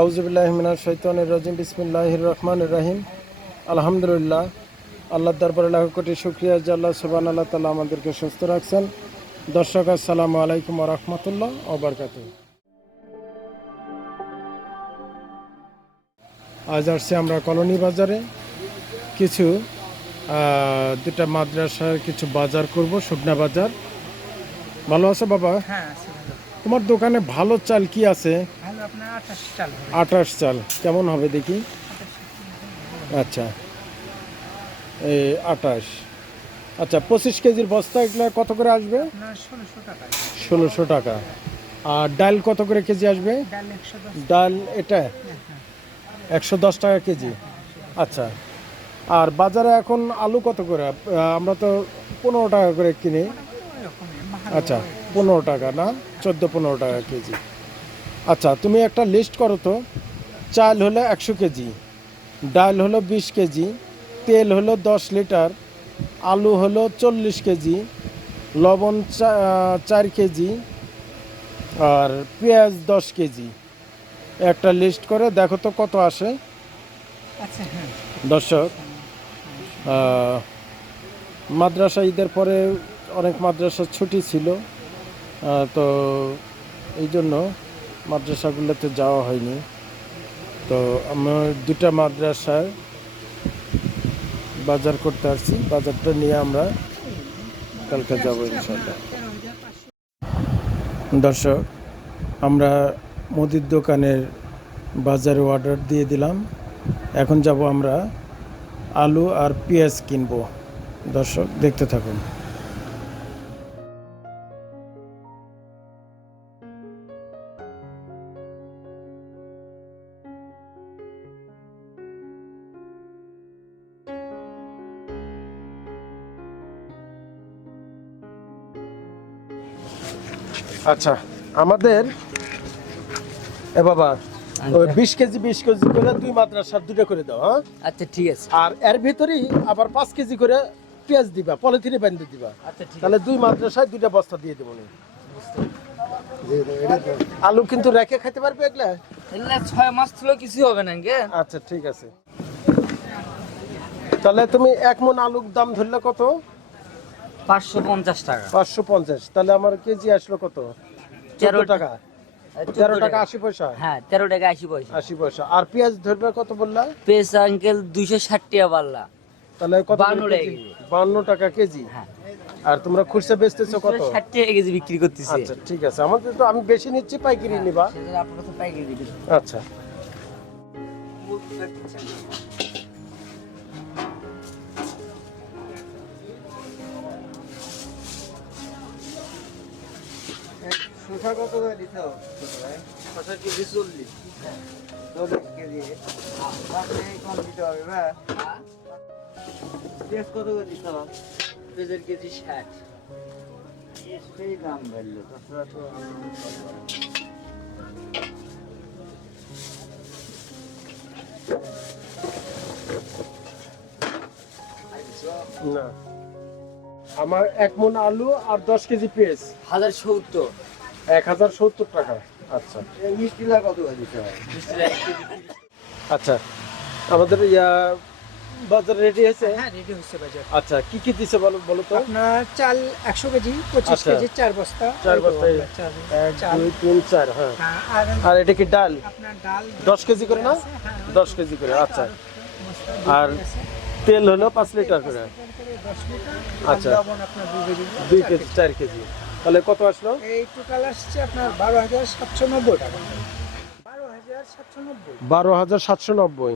আউজুবিল্লাহমিনা শৈতানের রাজিম বিসমিল্লাহির রহমান রাহিম। আলহামদুলিল্লাহ আল্লাহ দরবারে লাখ কোটি শুক্রিয়া যে আল্লাহ সুবান আল্লাহ তালা আমাদেরকে সুস্থ রাখছেন। দর্শক আসসালামু আলাইকুম রহমতুল্লাহ ওবরকাত আজ আসছি আমরা কলোনি বাজারে। কিছু দুটা মাদ্রাসার কিছু বাজার করব শুকনা বাজার। ভালো আছে বাবা? হ্যাঁ তোমার দোকানে ভালো চাল কি আছে? আঠাশ চাল কেমন হবে দেখি? আচ্ছা। এই আঠাশ। আচ্ছা পঁচিশ কেজির বস্তা এগুলো কত করে আসবে? ষোলোশো টাকা। আর ডাল কত করে কেজি আসবে? ডাল এটা? হ্যাঁ হ্যাঁ। একশো দশ টাকা কেজি। আচ্ছা। আর বাজারে এখন আলু কত করে? আমরা তো পনেরো টাকা করে কিনি। আচ্ছা পনেরো টাকা না? চোদ্দ পনেরো টাকা কেজি। আচ্ছা তুমি একটা লিস্ট করো তো। চাল হলো একশো কেজি ডাল হলো বিশ কেজি তেল হলো দশ লিটার আলু হলো চল্লিশ কেজি লবণ চা- চার কেজি আর পেঁয়াজ দশ কেজি। একটা লিস্ট করে দেখো তো কত আসে। আচ্ছা হ্যাঁ। দর্শক মাদ্রাসা ঈদের পরে অনেক মাদ্রাসা ছুটি ছিল তো এই জন্য মাদ্রাসাগুলোতে যাওয়া হয়নি। তো আমার দুটা মাদ্রাসায় বাজার করতে আসছি। বাজারটা নিয়ে আমরা কালকে যাব ইনশাল্লাহ দর্শক, আমরা মুদির দোকানের বাজারে অর্ডার দিয়ে দিলাম। এখন যাব আমরা আলু আর পেঁয়াজ কিনবো। দর্শক, দেখতে থাকুন। আচ্ছা আমাদের এ বাবা ওই বিশ কেজি বিশ কেজি করে দুই মাদ্রাসার দুটো করে দাও হ্যাঁ? আচ্ছা ঠিক আছে। আর এর ভিতরেই আবার পাঁচ কেজি করে পেঁয়াজ দিবা পলিথিনে বেঁধে দিবা। আচ্ছা ঠিক তাহলে দুই মাদ্রাসায় দুইটা বস্তা দিয়ে দেবো। আলু কিন্তু রেখে খেতে পারবে এগুলা ছয় মাস ছিল কিছু হবে না গে। আচ্ছা ঠিক আছে। তাহলে তুমি এক মন আলুর দাম ধরলে কত? পাঁচশো পঞ্চাশ টাকা। পাঁচশো পঞ্চাশ তাহলে আমার কেজি আসলো কত? তেরো টাকা। তেরো টাকা আশি পয়সা? হ্যাঁ তেরো টাকা আশি পয়সা। আশি পয়সা। আর পেঁয়াজ ধরবে কত বললা? পেস আঙ্কেল দুইশো ষাট টাকা পারলা। তাহলে কত 52 টাকা কেজি? কেজি। 52 টাকা কেজি? হ্যাঁ। আর তোমরা খুচরা বেচতেছো কত? ষাট টাকা কেজি বিক্রি করতেছি। আচ্ছা ঠিক আছে। আমাদের তো আমি বেশি নিচ্ছি পাইকারি নিবা। সেটা আপনার কাছে পাইকারি দিবি। আচ্ছা। শসা কত করে দিতে হবে? ছশো কেজি চল্লিশ। চল্লিশ কেজি। কম দিতে হবে ভাই পেঁয়াজ কত করে দিতে হবে? পেঁয়াজের কেজি ষাট। সেই দাম বাড়লো তাছাড়া তো না। আমার এক মন আলু আর দশ কেজি পেঁয়াজ। হাজার সত্তর। এক হাজার সত্তর টাকা। আচ্ছা। মিষ্টিলা কত দিতে আচ্ছা। আমাদের ইয়া বাজার রেডি হয়েছে? হ্যাঁ রেডি হচ্ছে বাজার। আচ্ছা কি কি দিছে বলো বলো তো? আপনার চাল একশো কেজি পঁচিশ আচ্ছা। কেজি চার বস্তা। চার বস্তা চাল। এক চাল। দুই তিন চার হ্যাঁ। হ্যাঁ, আর এটা কি ডাল? আপনার ডাল দশ কেজি করে না আছে, হ্যাঁ, দশ কেজি করে আচ্ছা। আর তেল হলো পাঁচ লিটার করে দশ লিটার। আচ্ছা। আর লবণ আপনার দুই কেজি। দুই কেজি চার কেজি। তাহলে কত আসলো? এই টোটাল আসছে আপনার বারো হাজার সাতশো নব্বই টাকা। বারো হাজার সাতশো নব্বই। বারো হাজার সাতশো নব্বই।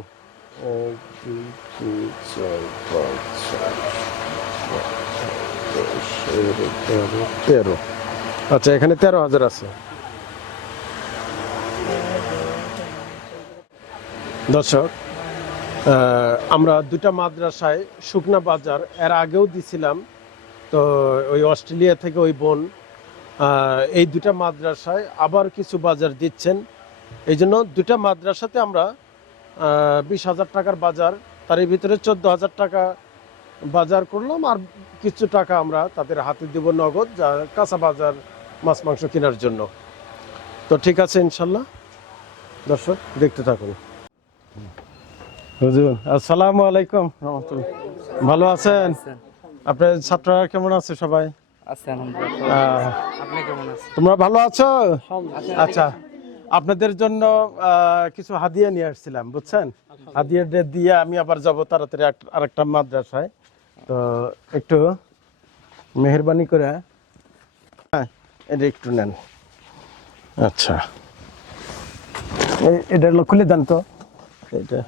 তেরো। আচ্ছা এখানে তেরো হাজার আছে। দর্শক আমরা দুটা মাদ্রাসায় শুকনা বাজার এর আগেও দিছিলাম। তো ওই অস্ট্রেলিয়া থেকে ওই বোন এই দুটা মাদ্রাসায় আবার কিছু বাজার দিচ্ছেন। এই জন্য দুটা মাদ্রাসাতে আমরা বিশ হাজার টাকার বাজার তার এই ভিতরে চোদ্দ হাজার টাকা বাজার করলাম আর কিছু টাকা আমরা তাদের হাতে দেব নগদ যা কাঁচা বাজার মাছ মাংস কেনার জন্য। তো ঠিক আছে ইনশাল্লাহ। দর্শক দেখতে থাকুন। হুজুর আসসালামু আলাইকুম। রহমতুল্লাহ। ভালো আছেন। আপনার ছাত্ররা কেমন আছে সবাই? আচ্ছা তোমরা ভালো আছো? আচ্ছা। আপনাদের জন্য কিছু হাদিয়া নিয়ে আসছিলাম বুঝছেন? হাদিয়া দিয়ে আমি আবার যাব তাড়াতাড়ি আরেকটা মাদ্রাসায়। তো একটু মেহরবানি করে হ্যাঁ এটা একটু নেন। আচ্ছা। এই- এটা খুলে দেন তো। এটা।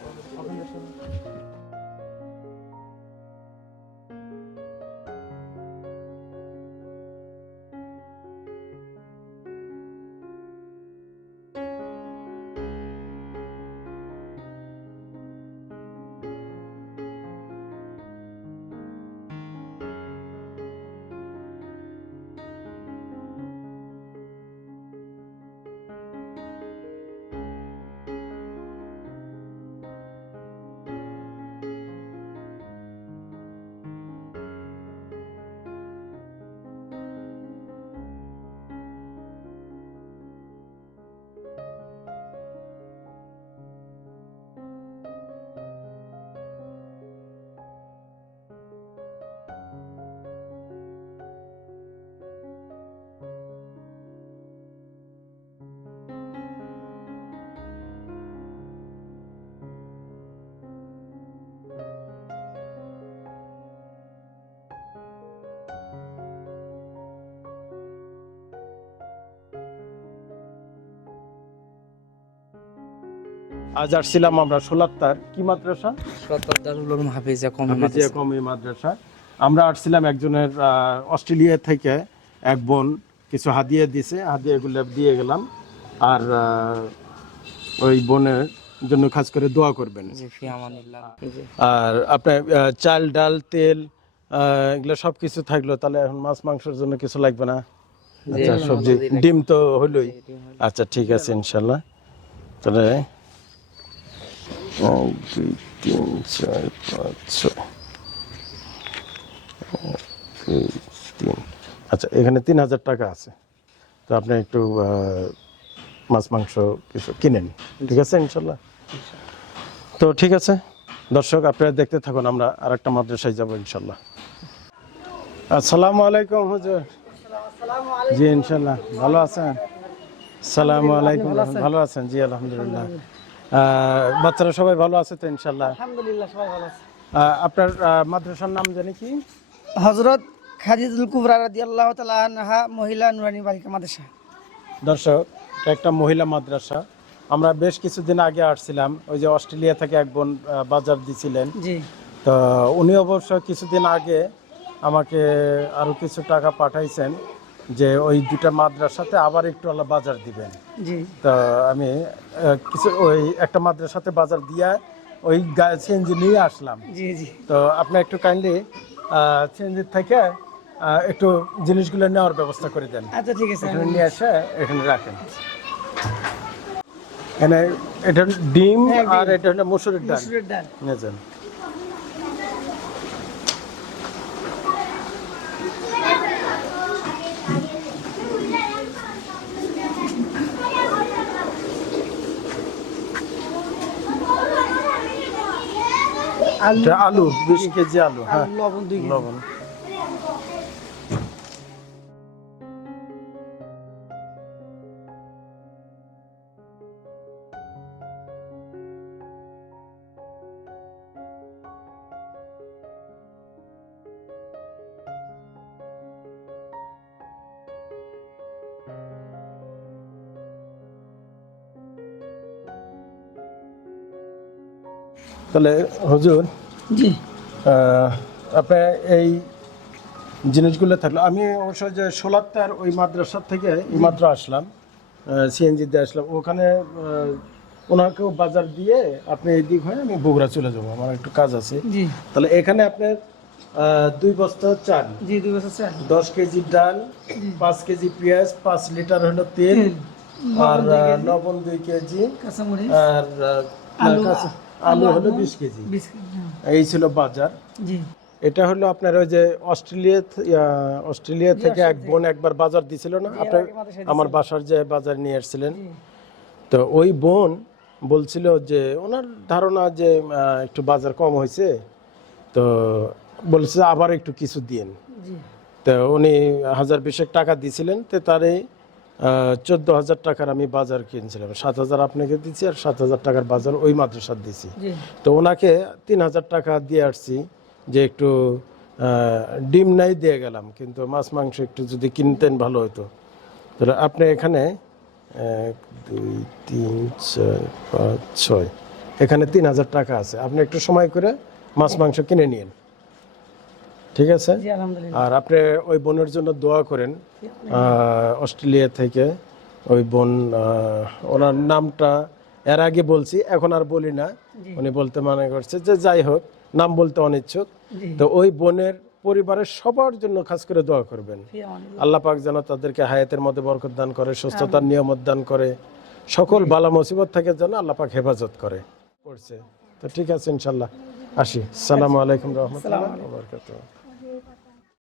আজ আসছিলাম আমরা সোলাত্তার। কি মাদ্রাসা? সত্তর দারুল উলুম হাফিজা কম হাফিজিয়া কমি মাদ্রাসা। আমরা আসছিলাম একজনের অস্ট্রেলিয়া থেকে এক বোন কিছু হাদিয়া দিছে হাদিয়াগুলো দিয়ে গেলাম। আর ওই বোনের জন্য খাস করে দোয়া করবেন। আর আপনার চাল ডাল তেল এগুলো সব কিছু থাকল তাহলে এখন মাছ মাংসের জন্য কিছু লাগবে না? আচ্ছা সবজি ডিম তো হলোই। আচ্ছা ঠিক আছে ইনশাল্লাহ তাহলে দুই তিন চার পাঁচ তিন আচ্ছা এখানে তিন হাজার টাকা আছে। তো আপনি একটু মাছ, মাংস কিছু কিনেন, ঠিক আছে, ইনশাল্লাহ? তো ঠিক আছে, দর্শক, আপনারা দেখতে থাকুন, আমরা আর একটা মাদ্রাসায় যাব, ইনশাল্লাহ। আসসালামু আলাইকুম, হুজুর। জি, ইনশাল্লাহ, ভালো আছেন? সালামু আলাইকুম, ভালো আছেন? জি, আলহামদুলিল্লাহ। বাচ্চারা সবাই ভালো আছে তো ইনশাল্লাহ আলহামদুলিল্লাহ সবাই ভালো আছে। আপনার মাদ্রাসার নাম জানি কি? হজরত খাদিজুল কুবরা রাদিয়াল্লাহু তাআলা আনহা মহিলা নুরানি বালিকা মাদ্রাসা। দর্শক একটা মহিলা মাদ্রাসা। আমরা বেশ কিছুদিন আগে আসছিলাম ওই যে অস্ট্রেলিয়া থেকে এক বোন বাজার দিছিলেন। জি। তো উনি অবশ্য কিছুদিন আগে আমাকে আরও কিছু টাকা পাঠাইছেন। যে ওই দুটা মাদ্রাসাতে আবার একটু আলাদা বাজার দিবেন। তো আমি কিছু ওই একটা মাদ্রাসাতে বাজার দিয়া ওই সিএনজি নিয়ে আসলাম। তো আপনি একটু কাইন্ডলি সিএনজি থেকে একটু জিনিসগুলো নেওয়ার ব্যবস্থা করে দেন। আচ্ছা ঠিক আছে। এখানে নিয়ে এসে এখানে রাখেন। এখানে এটা ডিম হ্যাঁ, ডিম। আর এটা হলো মসুরের ডাল। মসুরের ডাল। নিয়ে যান। আলু বিশ কেজি আলু হ্যাঁ লবণ দুই কেজি। লবণ তাহলে হুজুর জি। আপনার এই জিনিসগুলো থাকল। আমি অবশ্য যে সোলাত্তার ওই মাদ্রাসার থেকে এই মাত্র আসলাম সিএনজি দিয়ে আসলাম। ওখানে ওনাকেও বাজার দিয়ে আপনি এই দিক হয়ে আমি বগুড়া চলে যাব। আমার একটু কাজ আছে। তাহলে এখানে আপনার দুই বস্তা চাল জি দুই বছর চাল। দশ কেজি ডাল পাঁচ কেজি পেঁয়াজ পাঁচ লিটার হলো তেল আর লবণ দুই কেজি। আর আলু- আলু হলো বিশ কেজি। হ্যাঁ। এই ছিল বাজার। এটা হলো আপনার ওই যে অস্ট্রেলিয়া অস্ট্রেলিয়া থেকে এক বোন একবার বাজার দিছিল না? আপনার আমার বাসার যে বাজার নিয়ে এসেছিলেন তো ওই বোন বলছিল যে ওনার ধারণা যে একটু বাজার কম হয়েছে তো বলছে আবার একটু কিছু দিন তো উনি হাজার বিশেক টাকা দিয়েছিলেন তো তারে চোদ্দ হাজার টাকার আমি বাজার কিনছিলাম। সাত হাজার আপনাকে দিচ্ছি আর সাত হাজার টাকার বাজার ওই মাদ্রাসার দিছি। তো ওনাকে তিন হাজার টাকা দিয়ে আসছি যে একটু ডিম নাই দিয়ে গেলাম কিন্তু মাছ মাংস একটু যদি কিনতেন ভালো হতো। তাহলে আপনি এখানে এক দুই তিন চার পাঁচ ছয় এখানে তিন হাজার টাকা আছে। আপনি একটু সময় করে মাছ মাংস কিনে নিন ঠিক আছে? আর আপনি ওই বোনের জন্য দোয়া করেন অস্ট্রেলিয়া থেকে। ওই বোন ওনার নামটা এর আগে বলছি এখন আর বলি না। উনি বলতে মনে করছে যে যাই হোক নাম বলতে অনিচ্ছুক। তো ওই বোনের পরিবারের সবার জন্য খাস করে দোয়া করবেন। আল্লাহ পাক যেন তাদেরকে হায়াতের মধ্যে বরকত দান করে সুস্থতার নিয়ামত দান করে সকল বালা মুসিবত থেকে যেন আল্লাহ পাক হেফাজত করে পড়ছে তো ঠিক আছে ইনশাল্লাহ। আসি। সালামু আলাইকুম রহমতুল্লাহ